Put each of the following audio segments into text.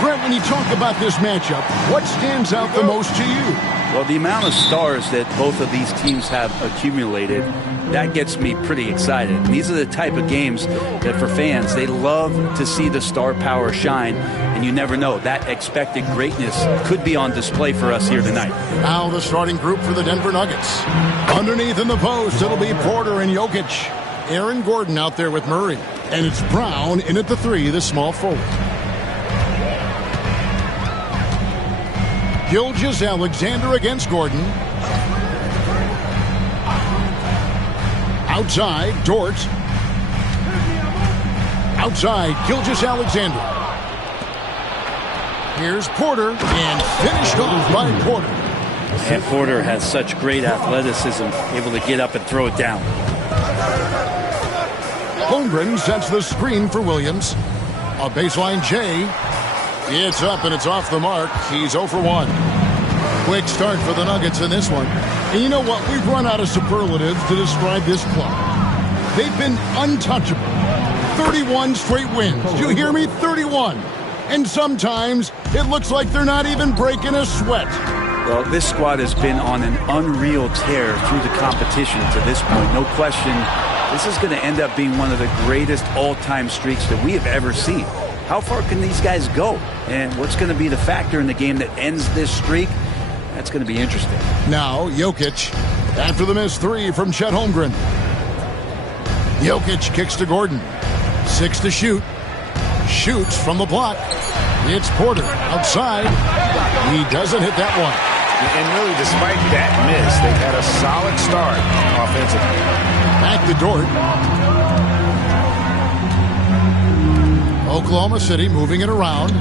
Brent, when you talk about this matchup, what stands out the most to you? Well, the amount of stars that both of these teams have accumulated, that gets me pretty excited. And these are the type of games that for fans, they love to see the star power shine. And you never know, that expected greatness could be on display for us here tonight. Now the starting group for the Denver Nuggets. Underneath in the post, it'll be Porter and Jokic. Aaron Gordon out there with Murray. And it's Brown in at the 3, the small forward. Gilgeous-Alexander against Gordon. Outside, Dort. Outside, Gilgeous-Alexander. Here's Porter, and finished off by Porter. And Porter has such great athleticism, able to get up and throw it down. Holmgren sets the screen for Williams. A baseline J. It's up and it's off the mark. He's 0 for 1. Quick start for the Nuggets in this one. And you know what? We've run out of superlatives to describe this club. They've been untouchable. 31 straight wins. Do you hear me? 31. And sometimes it looks like they're not even breaking a sweat. Well, this squad has been on an unreal tear through the competition to this point. No question, this is going to end up being one of the greatest all-time streaks that we have ever seen. How far can these guys go? And what's going to be the factor in the game that ends this streak? That's going to be interesting. Now, Jokic, after the missed 3 from Chet Holmgren. Jokic kicks to Gordon. 6 to shoot. Shoots from the block. It's Porter outside. He doesn't hit that one. And really, despite that miss, they've had a solid start offensively. Back to Dort. Oklahoma City moving it around.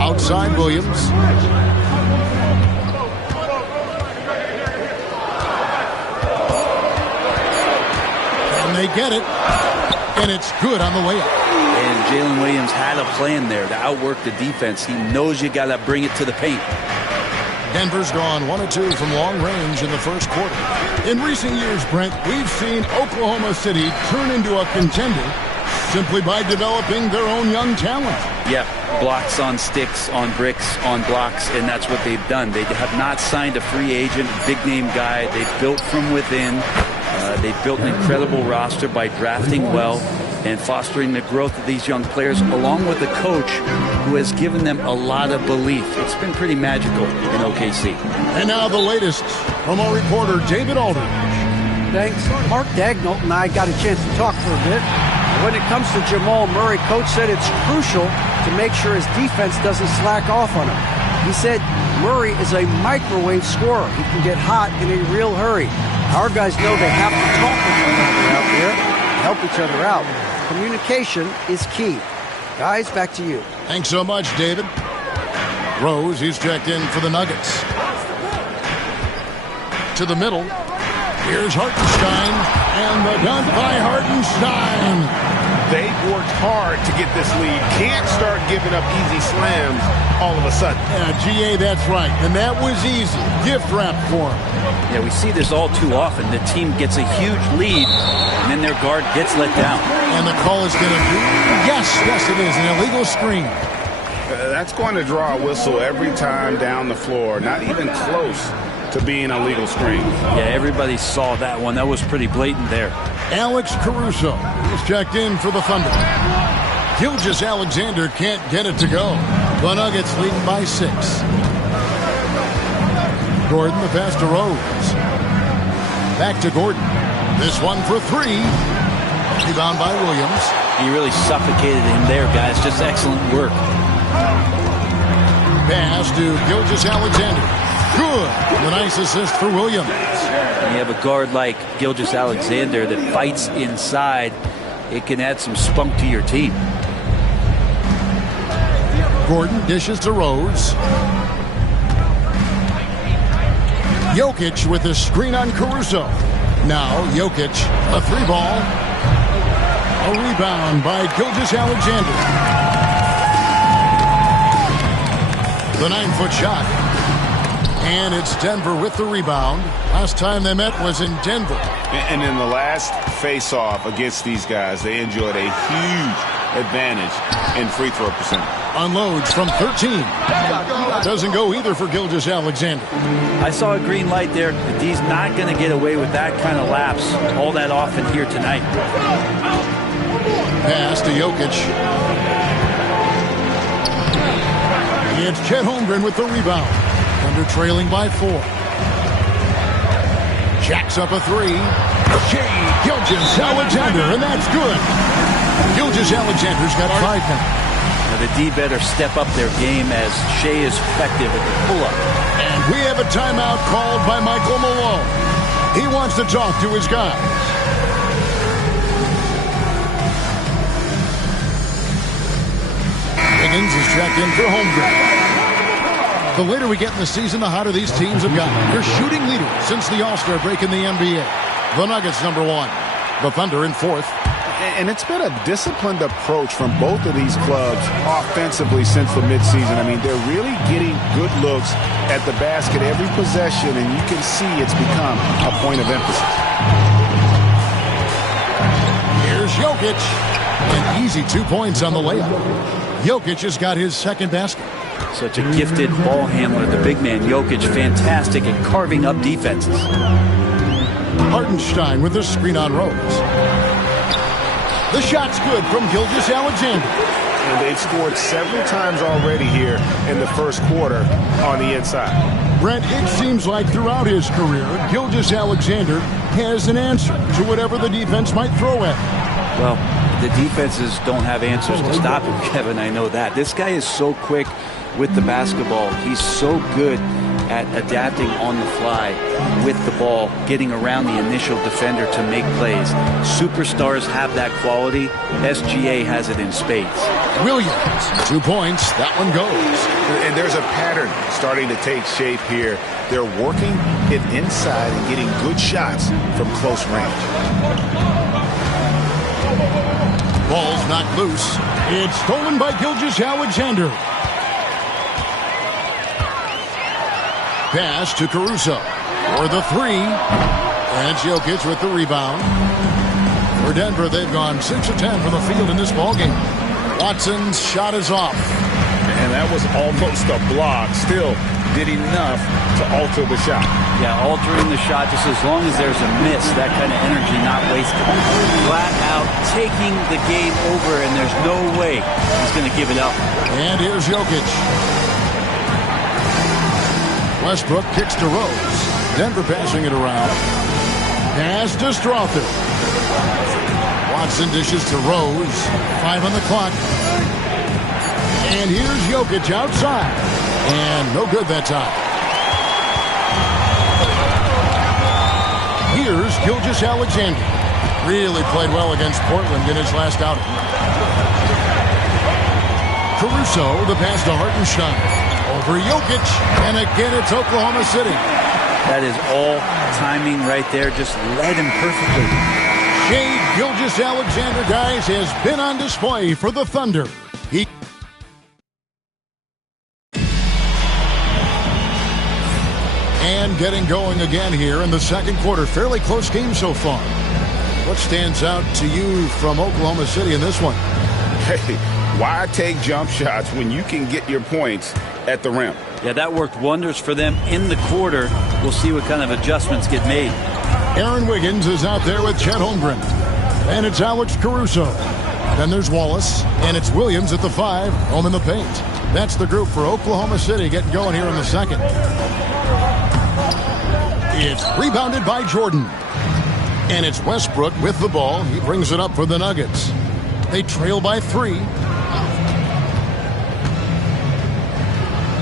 Outside Williams. And they get it. And it's good on the way up. And Jalen Williams had a plan there to outwork the defense. He knows you got to bring it to the paint. Denver's gone 1 of 2 from long range in the first quarter. In recent years, Brent, we've seen Oklahoma City turn into a contender simply by developing their own young talent. Yeah, blocks on sticks, on bricks, on blocks, and that's what they've done. They have not signed a free agent, big-name guy. They've built from within. They've built an incredible roster by drafting well and fostering the growth of these young players, along with a coach who has given them a lot of belief. It's been pretty magical in OKC. And now the latest from our reporter, David Aldridge. Thanks. Mark Daigneault and I got a chance to talk for a bit. When it comes to Jamal Murray, Coach said it's crucial to make sure his defense doesn't slack off on him. He said Murray is a microwave scorer. He can get hot in a real hurry. Our guys know they have to talk with one another out there, help each other out. Communication is key. Guys, back to you. Thanks so much, David. Rose, he's checked in for the Nuggets. To the middle. Here's Hartenstein, and the dunk by Hartenstein. They've worked hard to get this lead. Can't start giving up easy slams all of a sudden. Yeah, GA, that's right. And that was easy. Gift wrap for him. Yeah, we see this all too often. The team gets a huge lead, and then their guard gets let down. And the call is going to be, yes, it is, an illegal screen. That's going to draw a whistle every time down the floor. Not even close to being a legal screen. Yeah, everybody saw that one. That was pretty blatant there. Alex Caruso is checked in for the Thunder. Gilgeous-Alexander can't get it to go. The Nuggets leading by 6. Gordon, the pass to Rose. Back to Gordon. This one for 3. Rebound by Williams. He really suffocated him there, guys. Just excellent work. Pass to Gilgeous-Alexander. Good. The nice assist for Williams. When you have a guard like Gilgeous-Alexander that fights inside, it can add some spunk to your team. Gordon dishes to Rose. Jokic with a screen on Caruso. Now Jokic, a 3-ball. A rebound by Gilgeous-Alexander. The 9-foot shot. And it's Denver with the rebound. Last time they met was in Denver. And in the last face-off against these guys, they enjoyed a huge advantage in free throw percentage. Unloads from 13. Doesn't go either for Gilgeous-Alexander. I saw a green light there. The D's not going to get away with that kind of lapse all that often here tonight. Pass to Jokic. It's Chet Holmgren with the rebound. Thunder trailing by 4. Jacks up a 3. Shai Gilgeous-Alexander, and that's good. Gilgeous-Alexander's got 5 now. Now the D better step up their game as Shai is effective at the pull-up. And we have a timeout called by Michael Malone. He wants to talk to his guys. Wiggins is checked in for Holmgren. The later we get in the season, the hotter these teams have gotten. They're shooting leaders since the All-Star break in the NBA. The Nuggets #1. The Thunder in 4th. And it's been a disciplined approach from both of these clubs offensively since the midseason. I mean, they're really getting good looks at the basket every possession, and you can see it's become a point of emphasis. Here's Jokic. An easy 2 points on the layup. Jokic has got his second basket. Such a gifted ball handler, the big man Jokic, fantastic at carving up defenses. Hartenstein with the screen on Rose. The shot's good from Gilgeous-Alexander. And they've scored several times already here in the first quarter on the inside. Brent, it seems like throughout his career, Gilgeous-Alexander has an answer to whatever the defense might throw at him. Well, the defenses don't have answers to stop him, Kevin. I know that. This guy is so quick with the basketball. He's so good at adapting on the fly with the ball, getting around the initial defender to make plays. Superstars have that quality. SGA has it in spades. Williams, 2 points. That one goes. And there's a pattern starting to take shape here. They're working it inside and getting good shots from close range. Ball's knocked loose. It's stolen by Gilgeous-Alexander. Pass to Caruso for the 3. And Jokic with the rebound. For Denver, they've gone 6 of 10 from the field in this ballgame. Watson's shot is off. And that was almost a block. Still did enough to alter the shot. Yeah, altering the shot just as long as there's a miss. That kind of energy not wasted. Flat out taking the game over, and there's no way he's going to give it up. And here's Jokic. Westbrook kicks to Rose. Denver passing it around. Pass to Strother. Watson dishes to Rose. 5 on the clock. And here's Jokic outside. And no good that time. Here's Gilgeous-Alexander. Really played well against Portland in his last outing. Caruso, the pass to Hartenstein. Over Jokic, and again it's Oklahoma City. That is all timing right there. Just led him perfectly. Shai Gilgeous-Alexander, guys, has been on display for the Thunder. And getting going again here in the second quarter. Fairly close game so far. What stands out to you from Oklahoma City in this one? Hey, why take jump shots when you can get your points at the rim? Yeah, that worked wonders for them in the quarter. We'll see what kind of adjustments get made. Aaron Wiggins is out there with Chet Holmgren. And it's Alex Caruso. Then there's Wallace. And it's Williams at the 5, home in the paint. That's the group for Oklahoma City getting going here in the second. It's rebounded by Jordan. And it's Westbrook with the ball. He brings it up for the Nuggets. They trail by 3.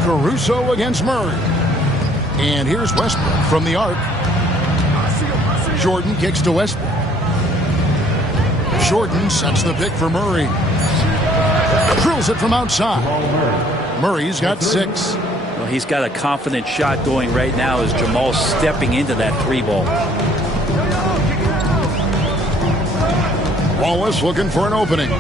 Caruso against Murray. And here's Westbrook from the arc. Jordan kicks to Westbrook. Jordan sets the pick for Murray. Drills it from outside. Murray's got 6. Well, he's got a confident shot going right now as Jamal's stepping into that 3 ball. Wallace looking for an opening.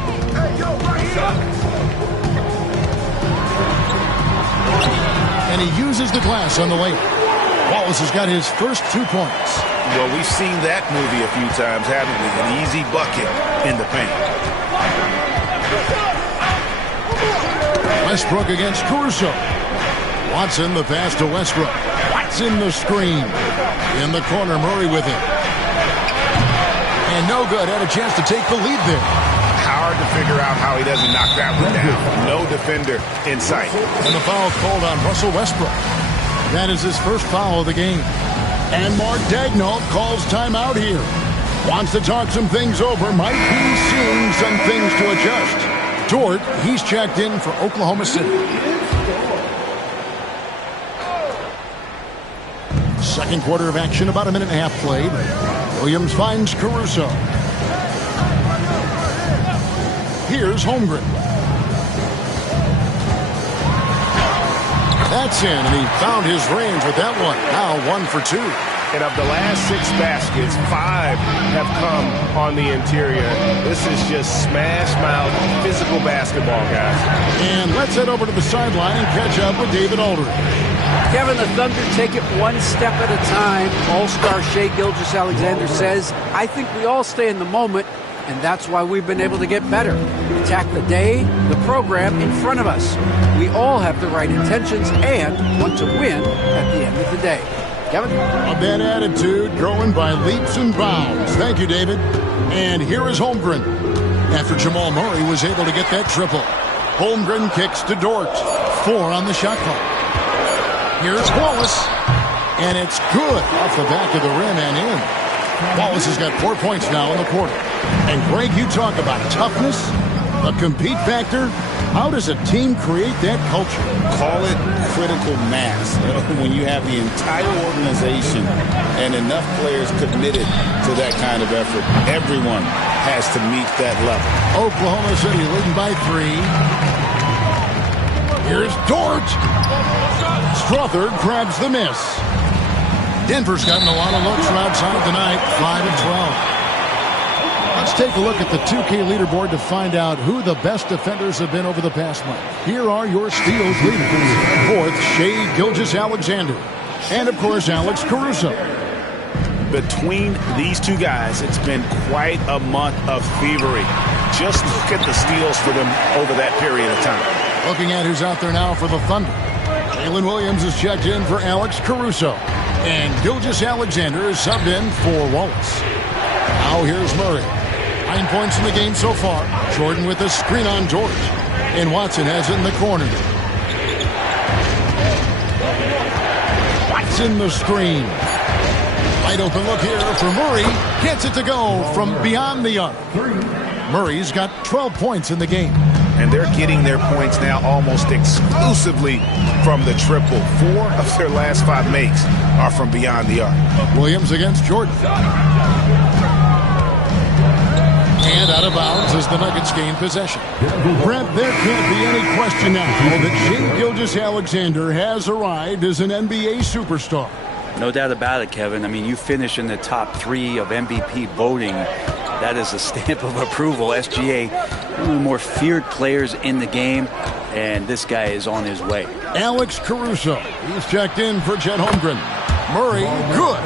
And he uses the glass on the layup. Wallace has got his first 2 points. Well, we've seen that movie a few times, haven't we? An easy bucket in the paint. Westbrook against Caruso. Watson, the pass to Westbrook. Watson, the screen. In the corner, Murray with it. And no good. Had a chance to take the lead there. Hard to figure out how he doesn't knock that one down. No defender in sight. And the foul called on Russell Westbrook. That is his first foul of the game. And Mark Daigneault calls timeout here. Wants to talk some things over. Might be seeing some things to adjust. Dort, he's checked in for Oklahoma City. Second quarter of action, about a minute and a half played. Williams finds Caruso. Here's Holmgren. That's in, and he found his range with that one. Now 1 for 2. And of the last 6 baskets, 5 have come on the interior. This is just smash mouth physical basketball, guys. And let's head over to the sideline and catch up with David Aldridge. Kevin, the Thunder take it one step at a time. All-star Shai Gilgeous-Alexander says, I think we all stay in the moment, and that's why we've been able to get better. Attack the day, the program in front of us. We all have the right intentions and want to win at the end of the day. Kevin? A bad attitude growing by leaps and bounds. Thank you, David. And here is Holmgren. After Jamal Murray was able to get that triple. Holmgren kicks to Dort. 4 on the shot clock. Here's Wallace. And it's good off the back of the rim and in. Wallace has got 4 points now in the quarter. And Greg, you talk about toughness, the compete factor. How does a team create that culture? Call it critical mass. When you have the entire organization and enough players committed to that kind of effort, everyone has to meet that level. Oklahoma City leading by 3. Here's Dort. Struthers grabs the miss. Denver's gotten a lot of looks from outside tonight, 5 and 12. Let's take a look at the 2K leaderboard to find out who the best defenders have been over the past month. Here are your steals leaders. 4th, Shai Gilgeous-Alexander. And, of course, Alex Caruso. Between these two guys, it's been quite a month of thievery. Just look at the steals for them over that period of time. Looking at who's out there now for the Thunder. Jalen Williams is checked in for Alex Caruso. And Gilgeous-Alexander is subbed in for Wallace. Now here's Murray. 9 points in the game so far. Jordan with a screen on Dort. And Watson has it in the corner. Watson the screen. Wide open look here for Murray. Gets it to go from beyond the arc. Murray's got 12 points in the game. And they're getting their points now almost exclusively from the triple. 4 of their last 5 makes are from beyond the arc. Williams against Jordan. And out of bounds as the Nuggets gain possession. Brent, there can't be any question now that Shai Gilgeous-Alexander has arrived as an NBA superstar. No doubt about it, Kevin. I mean, you finish in the top 3 of MVP voting. That is a stamp of approval. SGA, one of the more feared players in the game, and this guy is on his way. Alex Caruso, he's checked in for Chet Holmgren. Murray, good.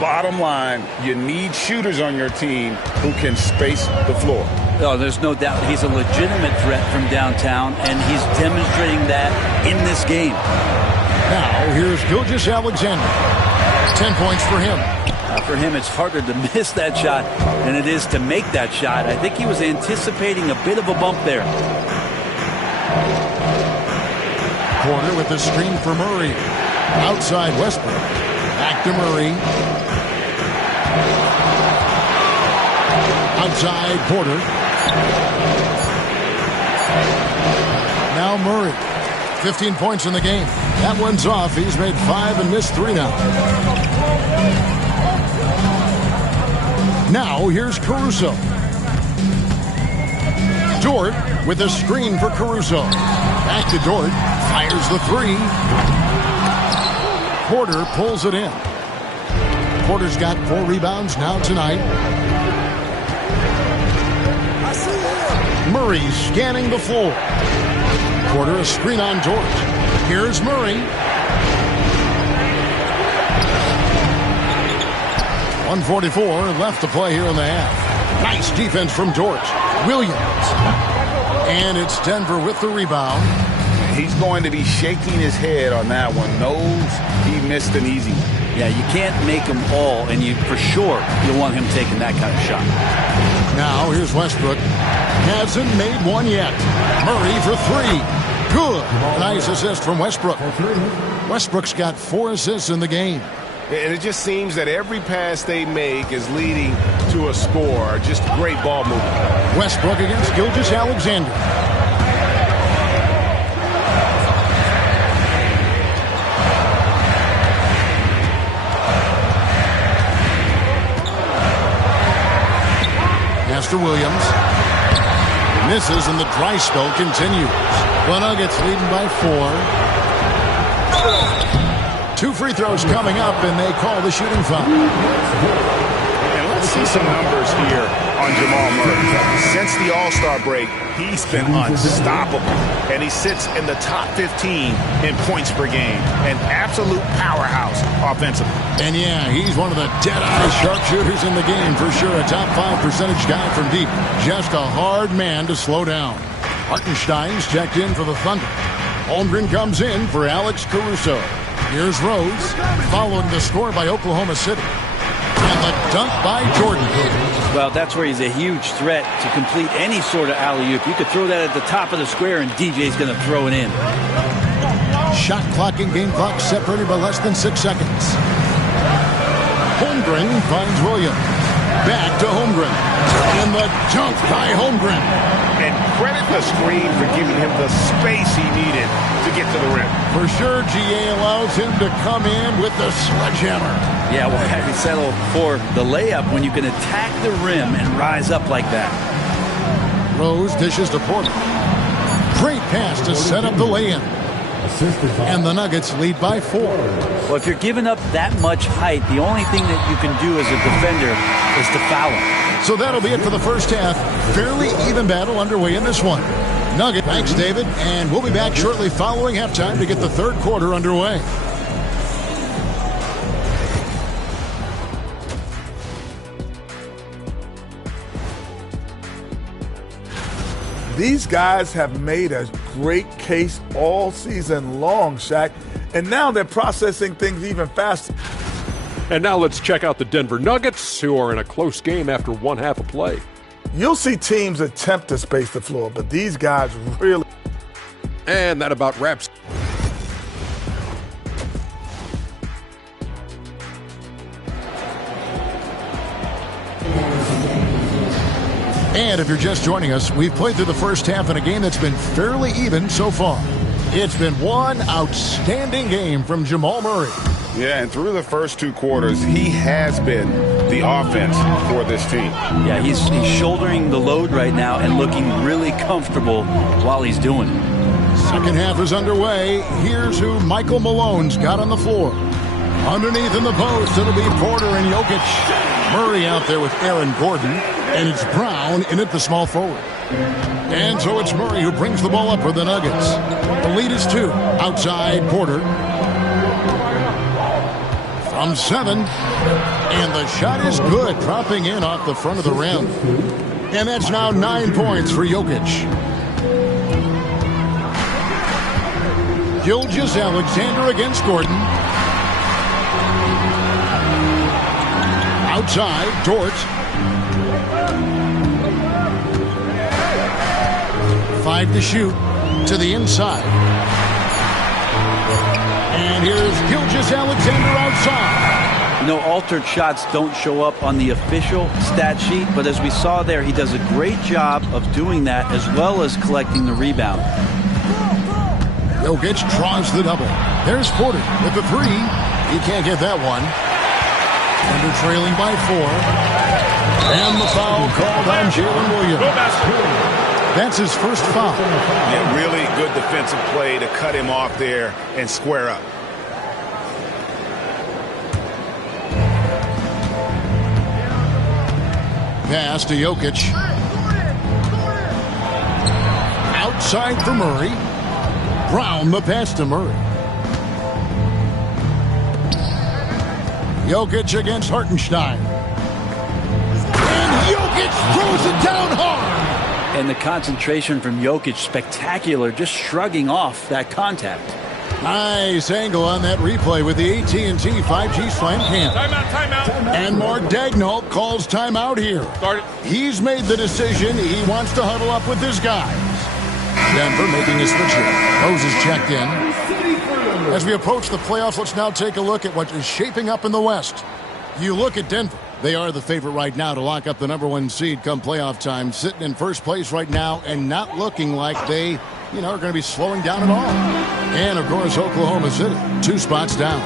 Bottom line, you need shooters on your team who can space the floor. Oh, there's no doubt he's a legitimate threat from downtown, and he's demonstrating that in this game. Now, here's Gilgeous-Alexander. 10 points for him. For him, it's harder to miss that shot than it is to make that shot. I think he was anticipating a bit of a bump there. Porter with the screen for Murray. Outside Westbrook. Back to Murray. Outside Porter. Now Murray. 15 points in the game. That one's off. He's made 5 and missed 3 now. Now here's Caruso. Dort with a screen for Caruso. Back to Dort. Fires the 3. Porter pulls it in. Porter's got 4 rebounds now tonight. Murray scanning the floor. Porter a screen on Dort. Here's Murray. 1:44 left to play here in the half. Nice defense from Dort. Williams. And it's Denver with the rebound. He's going to be shaking his head on that one. Knows he missed an easy one. Yeah, you can't make them all, and you for sure you'll want him taking that kind of shot. Now here's Westbrook. Hasn't made one yet. Murray for three. Good. Nice assist from Westbrook. Westbrook's got 4 assists in the game. And it just seems that every pass they make is leading to a score. Just great ball movement. Westbrook against Gilgeous-Alexander. Master Williams. Misses and the dry spell continues. The Nuggets leading by 4. 2 free throws coming up, and they call the shooting foul. And let's see some numbers here on Jamal Murray. Since the All-Star break, he's been unstoppable. And he sits in the top 15 in points per game. An absolute powerhouse offensively. And yeah, he's one of the dead-eye sharpshooters in the game for sure. A top 5 percentage guy from deep. Just a hard man to slow down. Hartenstein's checked in for the Thunder. Holmgren comes in for Alex Caruso. Here's Rose, following the score by Oklahoma City. And the dunk by Jordan. Well, that's where he's a huge threat to complete any sort of alley-oop. You could throw that at the top of the square, and DJ's going to throw it in. Shot clock and game clock separated by less than 6 seconds. Holmgren finds Williams. Back to Holmgren. And the dunk by Holmgren. And credit the screen for giving him the space he needed to get to the rim. For sure, GA allows him to come in with the sledgehammer. Yeah, well, having settled for the layup when you can attack the rim and rise up like that. Rose dishes to Porter. Great pass to set up the lay-in. And the Nuggets lead by 4. Well, if you're giving up that much height, the only thing that you can do as a defender is to foul him. So that'll be it for the first half. Fairly even battle underway in this one. Nugget, thanks, David. And we'll be back shortly following halftime to get the third quarter underway. These guys have made a great case all season long, Shaq, and now they're processing things even faster. And now let's check out the Denver Nuggets, who are in a close game after one half of play. You'll see teams attempt to space the floor, but these guys really... And that about wraps. And if you're just joining us, we've played through the first half in a game that's been fairly even so far. It's been one outstanding game from Jamal Murray. Yeah, and through the first 2 quarters, he has been the offense for this team. Yeah, he's shouldering the load right now and looking really comfortable while he's doing it. Second half is underway. Here's who Michael Malone's got on the floor. Underneath in the post, it'll be Porter and Jokic. Murray out there with Aaron Gordon, and it's Brown in at the small forward. And so it's Murray who brings the ball up for the Nuggets. The lead is 2. Outside, Porter. From 7. And the shot is good, dropping in off the front of the rim. And that's now 9 points for Jokic. Gilgeous-Alexander against Gordon. Outside, Dort. 5 to shoot to the inside. And here's Gilgeous-Alexander outside. You know, altered shots don't show up on the official stat sheet, but as we saw there, he does a great job of doing that as well as collecting the rebound. Jokic draws the double. There's Porter with the 3. He can't get that one. Under trailing by 4. And the foul called on Jalen Williams. That's his first foul. Yeah, really good defensive play to cut him off there and square up. Pass to Jokic. Outside for Murray. Brown the pass to Murray. Jokic against Hartenstein. And Jokic throws it down hard. And the concentration from Jokic, spectacular, just shrugging off that contact. Nice angle on that replay with the AT&T 5G Slam Cam. Timeout. And Mark Daigneault calls timeout here. He's made the decision. He wants to huddle up with his guys. Denver making a switch here. Rose is checked in. As we approach the playoffs, let's now take a look at what is shaping up in the West. You look at Denver. They are the favorite right now to lock up the #1 seed come playoff time, sitting in first place right now and not looking like they, are going to be slowing down at all. And, of course, Oklahoma City, 2 spots down.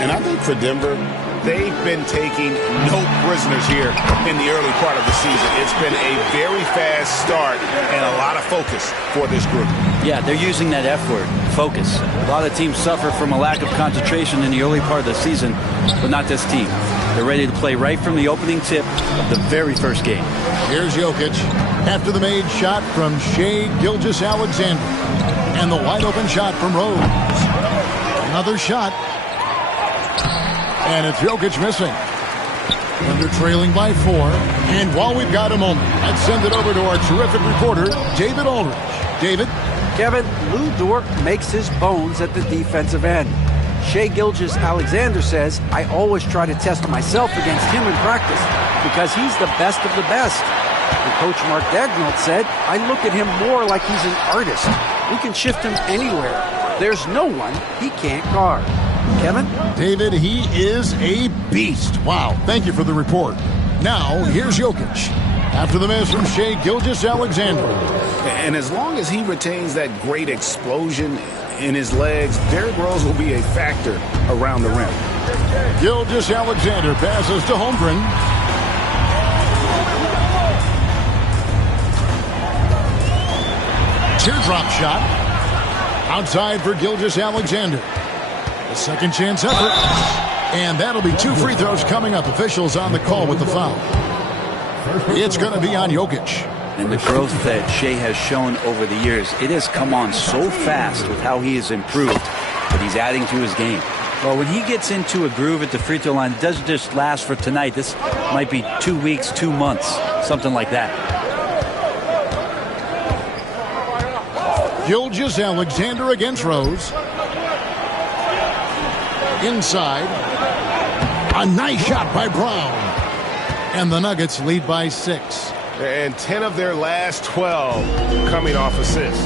And I think for Denver, they've been taking no prisoners here in the early part of the season. It's been a very fast start and a lot of focus for this group. Yeah, they're using that F word, focus. A lot of teams suffer from a lack of concentration in the early part of the season, but not this team. They're ready to play right from the opening tip of the very first game. Here's Jokic after the made shot from Shai Gilgeous-Alexander. And the wide open shot from Rose. Another shot. And it's Jokic missing. Thunder trailing by 4. And while we've got a moment, let's send it over to our terrific reporter, David Aldridge. David? Kevin, Lou Dort makes his bones at the defensive end. Shai Gilgeous-Alexander says, I always try to test myself against him in practice because he's the best of the best. And Coach Mark Daigneault said, I look at him more like he's an artist. We can shift him anywhere. There's no one he can't guard. Kevin? David, he is a beast. Wow, thank you for the report. Now, here's Jokic. After the miss from Shai Gilgeous-Alexander. And as long as he retains that great explosion in his legs, Derrick Rose will be a factor around the rim. Gilgeous-Alexander passes to Holmgren. Teardrop shot. Outside for Gilgeous-Alexander. A second chance effort. And that'll be 2 free throws coming up. Officials on the call with the foul. It's going to be on Jokic. And the growth that Shai has shown over the years, it has come on so fast with how he has improved that he's adding to his game. Well, when he gets into a groove at the free throw line, it doesn't just last for tonight. This might be 2 weeks, 2 months, something like that. Gilgeous-Alexander against Rose. Inside. A nice shot by Brown. And the Nuggets lead by 6. And 10 of their last 12 coming off assists.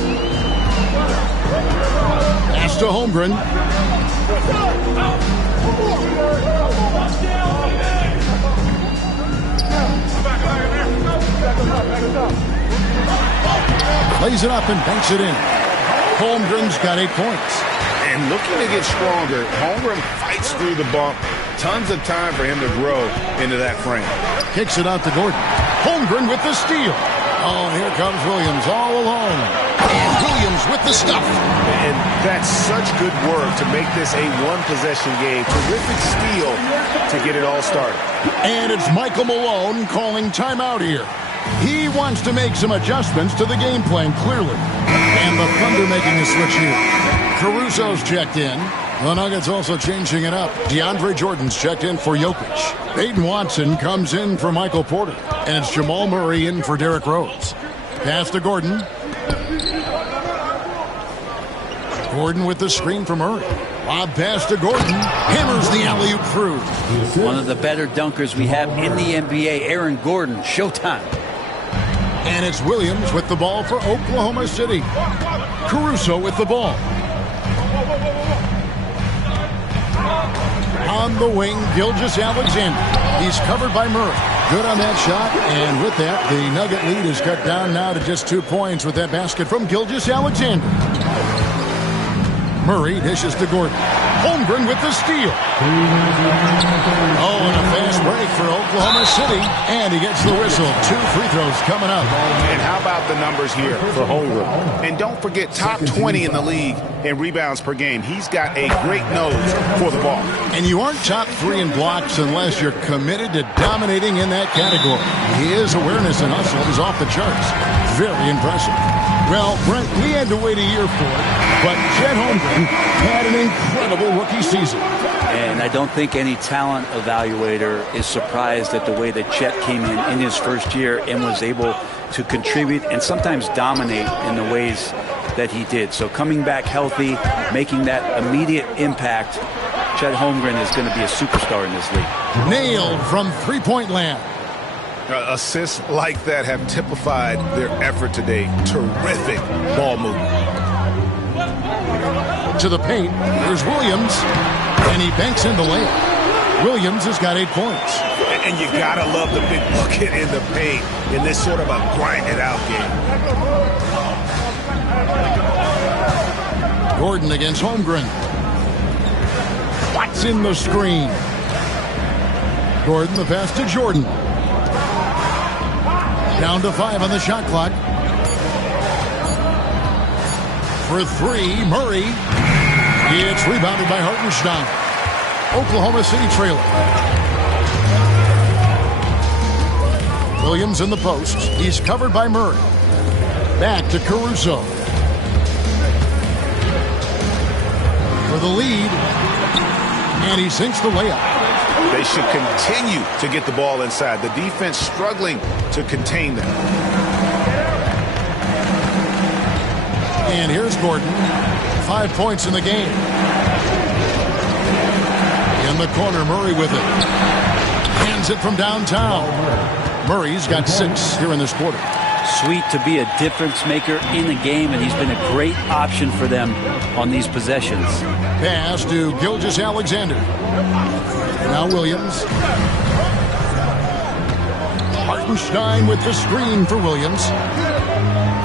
Pass to Holmgren. Plays it up and banks it in. Holmgren's got 8 points. And looking to get stronger, Holmgren fights through the bump. Tons of time for him to grow into that frame. Kicks it out to Gordon. Holmgren with the steal. Oh, here comes Williams all alone. And Williams with the stuff. And that's such good work to make this a one-possession game. Terrific steal to get it all started. And it's Michael Malone calling timeout here. He wants to make some adjustments to the game plan, clearly. And the Thunder making a switch here. Caruso's checked in. The Nuggets also changing it up. DeAndre Jordan's checked in for Jokic. Peyton Watson comes in for Michael Porter. And it's Jamal Murray in for Derrick Rose. Pass to Gordon. Gordon with the screen from Murray. Lob pass to Gordon. Hammers the alley-oop through. One of the better dunkers we have in the NBA, Aaron Gordon. Showtime. And it's Williams with the ball for Oklahoma City. Caruso with the ball. On the wing, Gilgeous-Alexander. He's covered by Murray. Good on that shot, and with that, the Nugget lead is cut down now to just 2 points with that basket from Gilgeous-Alexander. Murray dishes to Gordon. Holmgren with the steal. Oh, and a fast break for Oklahoma City, and he gets the whistle. 2 free throws coming up. And how about the numbers here for Holmgren? And don't forget, top 20 in the league in rebounds per game. He's got a great nose for the ball. And you aren't top 3 in blocks unless you're committed to dominating in that category. His awareness and hustle is off the charts. Very impressive. Well, Brent, we had to wait a year for it, but Chet Holmgren had an incredible rookie season. And I don't think any talent evaluator is surprised at the way that Chet came in his first year and was able to contribute and sometimes dominate in the ways that he did. So coming back healthy, making that immediate impact, Chet Holmgren is going to be a superstar in this league. Nailed from three-point land. Assists like that have typified their effort today. Terrific ball movement. To the paint, here's Williams, and he banks in the layup. Williams has got 8 points. And you gotta love the big bucket in the paint in this sort of a grind-it-out game. Gordon against Holmgren. What's in the screen? Gordon, the pass to Jordan. Down to 5 on the shot clock. For 3, Murray. It's rebounded by Hartenstein. Oklahoma City trailer. Williams in the post. He's covered by Murray. Back to Caruso. For the lead. And he sinks the layup. They should continue to get the ball inside. The defense struggling to contain them. And here's Gordon. 5 points in the game. In the corner, Murray with it. Hands it from downtown. Murray's got 6 here in this quarter. Sweet to be a difference maker in the game, and he's been a great option for them on these possessions. Pass to Gilgeous-Alexander. Now Williams. Hartenstein with the screen for Williams.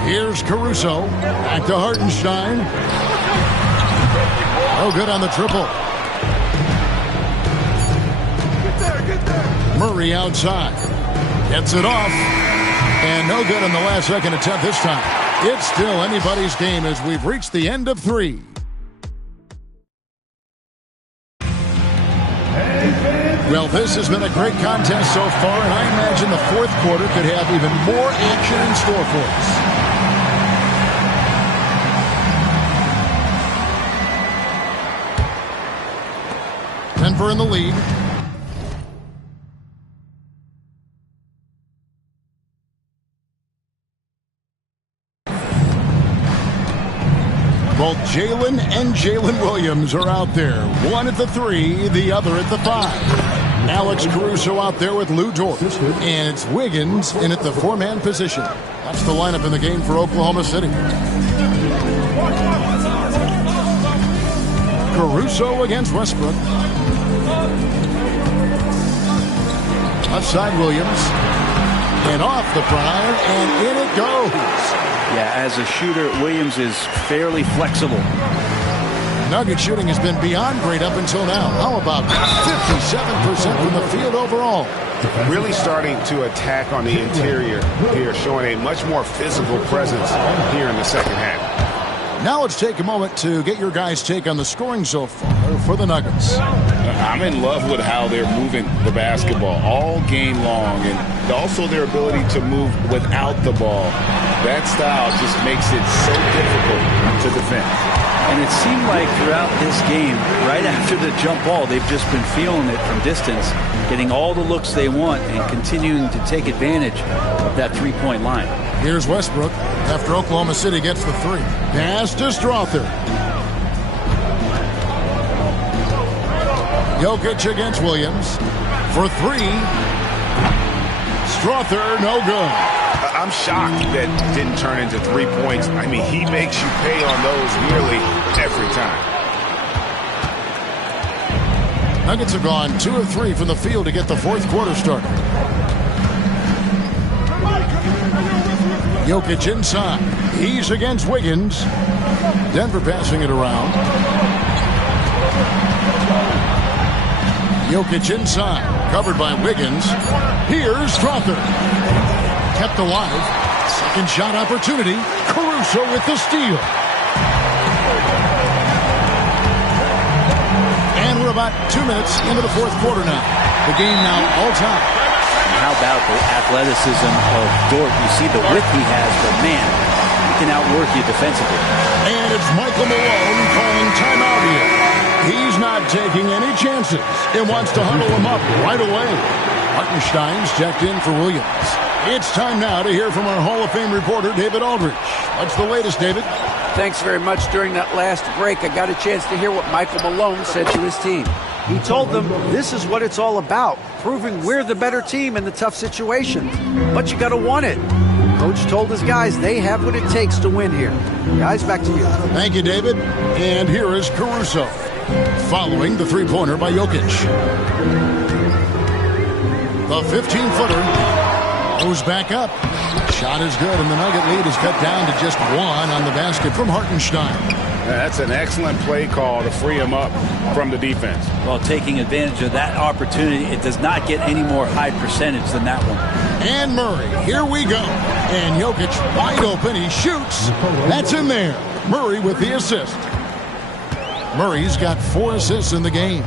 Here's Caruso. Back to Hartenstein. No good on the triple. Murray outside. Gets it off. And no good on the last second attempt this time. It's still anybody's game as we've reached the end of 3. Well, this has been a great contest so far, and I imagine the fourth quarter could have even more action in store for us. Denver in the lead. Both Jalen and Jalen Williams are out there. One at the 3, the other at the 5. Alex Caruso out there with Lou Dort. And it's Wiggins in at the 4-man position. That's the lineup in the game for Oklahoma City. Caruso against Westbrook. Left side Williams. And off the prior, and in it goes. Yeah, as a shooter, Williams is fairly flexible. Nugget shooting has been beyond great up until now. How about 57% from the field overall? Really starting to attack on the interior here, showing a much more physical presence here in the second half. Now let's take a moment to get your guys' take on the scoring so far for the Nuggets. I'm in love with how they're moving the basketball all game long, and also their ability to move without the ball. That style just makes it so difficult to defend. And it seemed like throughout this game, right after the jump ball, they've just been feeling it from distance, getting all the looks they want and continuing to take advantage of that three-point line. Here's Westbrook after Oklahoma City gets the 3. Pass to Strother. Jokic against Williams for 3. Strother, no good. I'm shocked that didn't turn into 3 points. I mean, he makes you pay on those nearly every time. Nuggets have gone 2 of 3 from the field to get the fourth quarter started. Jokic inside. He's against Wiggins. Denver passing it around. Jokic inside. Covered by Wiggins. Here's Strother. Kept alive. Second shot opportunity. Caruso with the steal. And we're about 2 minutes into the fourth quarter now. The game now all time. How about the athleticism of Dort? You see the width he has, but man, can outwork you defensively. And it's Michael Malone calling timeout here. He's not taking any chances and wants to huddle him up right away. Hartenstein's checked in for Williams. It's time now to hear from our Hall of Fame reporter, David Aldridge. What's the latest, David? Thanks very much. During that last break, I got a chance to hear what Michael Malone said to his team. He told them this is what it's all about, proving we're the better team in the tough situations. But you got to want it. Coach told his guys they have what it takes to win here. Guys, back to you. Thank you, David. And here is Caruso, following the three-pointer by Jokic. The 15-footer goes back up. Shot is good, and the Nugget lead is cut down to just one on the basket from Hartenstein. That's an excellent play call to free him up from the defense. Well, taking advantage of that opportunity, it does not get any more high percentage than that one. And Murray, here we go. And Jokic wide open, he shoots. That's in there. Murray with the assist. Murray's got 4 assists in the game.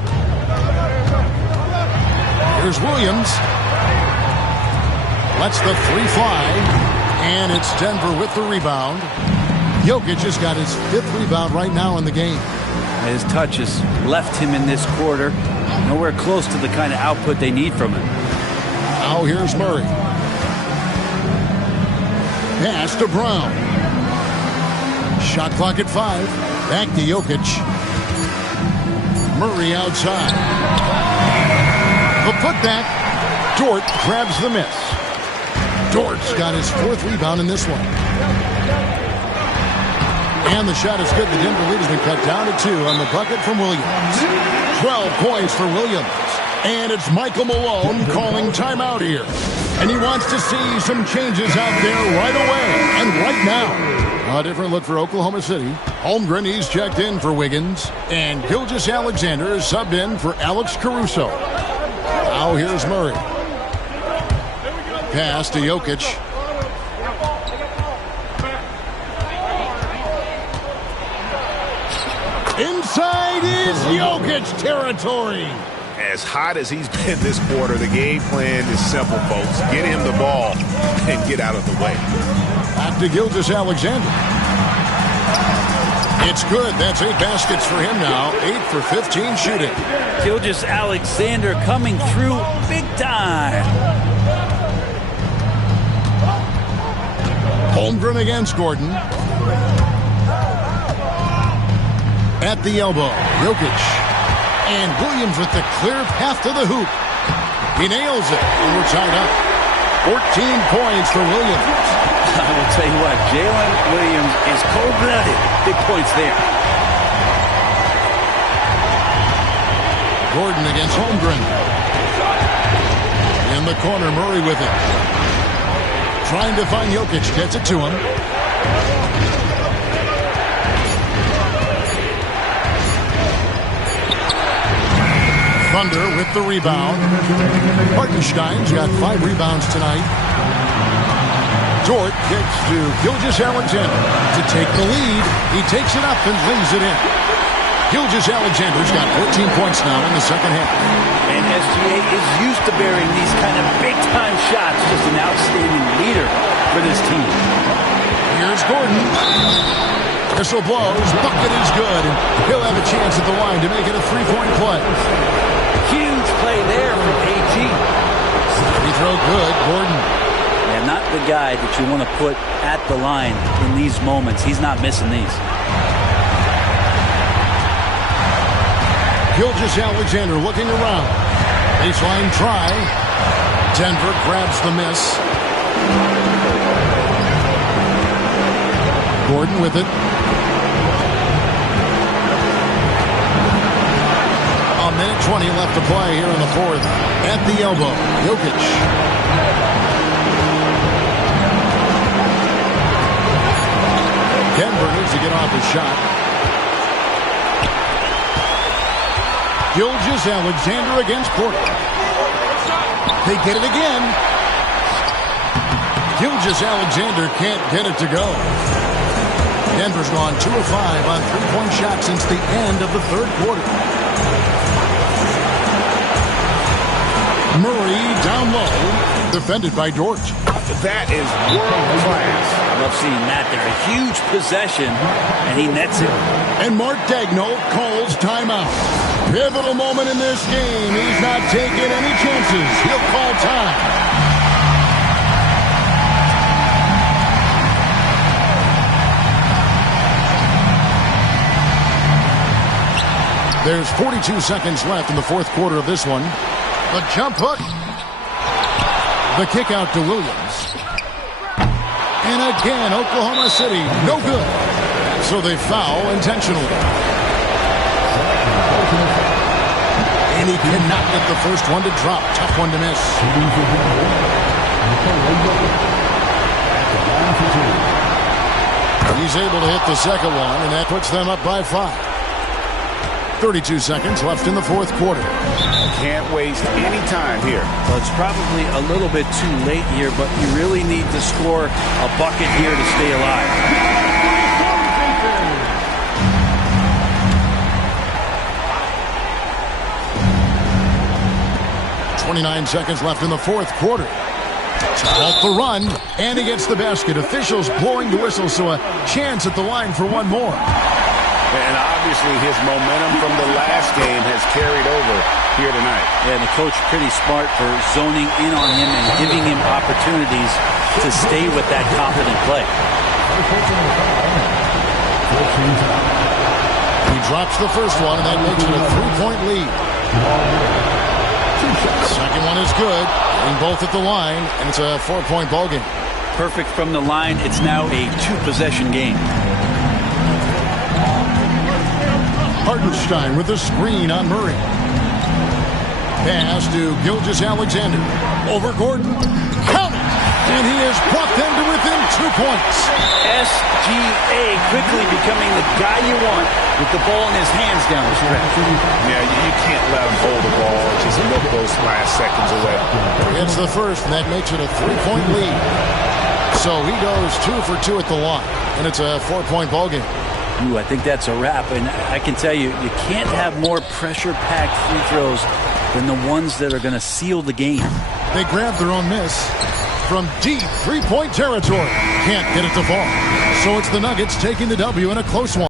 Here's Williams. Lets the three fly. And it's Denver with the rebound. Jokic has got his 5th rebound right now in the game. His touch has left him in this quarter. Nowhere close to the kind of output they need from him. Now here's Murray. Pass to Brown. Shot clock at 5. Back to Jokic. Murray outside. The putback. Dort grabs the miss. Dort's got his 4th rebound in this one. And the shot is good. The Denver lead has been cut down to 2 on the bucket from Williams. 12 points for Williams. And it's Michael Malone calling timeout here. And he wants to see some changes out there right away and right now. A different look for Oklahoma City. Holmgren, he's checked in for Wiggins. And Gilgeous-Alexander is subbed in for Alex Caruso. Now here's Murray. Pass to Jokic. Inside is Jokic territory. As hot as he's been this quarter, the game plan is simple, folks. Get him the ball and get out of the way. Back to Gilgeous-Alexander. It's good. That's 8 baskets for him now. 8 for 15 shooting. Gilgeous-Alexander coming through big time. Holmgren against Gordon. At the elbow, Jokic. And Williams with the clear path to the hoop. He nails it, and we're tied up. 14 points for Williams. I will tell you what, Jalen Williams is cold-blooded. Big points there. Gordon against Holmgren. In the corner, Murray with it. Trying to find Jokic, gets it to him. Thunder with the rebound. Hartenstein's got 5 rebounds tonight. Dort kicks to Gilgeous-Alexander to take the lead. He takes it up and lays it in. Gilgeous-Alexander's got 14 points now in the second half. And SGA is used to bearing these kind of big-time shots. Just an outstanding leader for this team. Here's Gordon. Whistle blows. Bucket is good. He'll have a chance at the line to make it a 3-point play. Huge play there from AG. Free throw good. Gordon. And not the guy that you want to put at the line in these moments. He's not missing these. Gilgeous-Alexander looking around. Baseline try. Denver grabs the miss. Gordon with it. A minute 20 left to play here in the 4th. At the elbow, Jokic. Denver needs to get off his shot. Gilgeous-Alexander against Porter. They get it again. Gilgeous-Alexander can't get it to go. Denver's gone 2 of 5 on 3-point shots since the end of the 3rd quarter. Murray down low, defended by Dort. That is world class. I love seeing that. There's a huge possession, and he nets it. And Mark Daigneault calls timeout. Pivotal moment in this game. He's not taking any chances. He'll call time. There's 42 seconds left in the fourth quarter of this one. The jump hook. The kick out to Williams. And again, Oklahoma City, no good. So they foul intentionally. And he cannot get the first one to drop. Tough one to miss. He's able to hit the second one, and that puts them up by 5. 32 seconds left in the fourth quarter. Can't waste any time here. Well, it's probably a little bit too late here, but you really need to score a bucket here to stay alive. 29 seconds left in the fourth quarter. Off the run, and he gets the basket. Officials blowing the whistle, so a chance at the line for one more. And obviously his momentum from the last game has carried over here tonight. Yeah, and the coach pretty smart for zoning in on him and giving him opportunities to stay with that confident play. He drops the first one, and that makes it a 3-point lead. Second one is good. Getting both at the line, and it's a 4-point ball game. Perfect from the line. It's now a 2-possession game. Hartenstein with a screen on Murray. Pass to Gilgeous-Alexander. Over Gordon. Count it! And he has brought them to within 2 points. SGA quickly becoming the guy you want with the ball in his hands down the stretch. Yeah, you can't let him hold the ball. Just look those last seconds away. It's the first, and that makes it a 3-point lead. So he goes 2 for 2 at the line, and it's a 4-point ball game. Ooh, I think that's a wrap, and I can tell you, you can't have more pressure-packed free throws than the ones that are going to seal the game. They grab their own miss from deep 3-point territory. Can't get it to fall. So it's the Nuggets taking the W in a close one.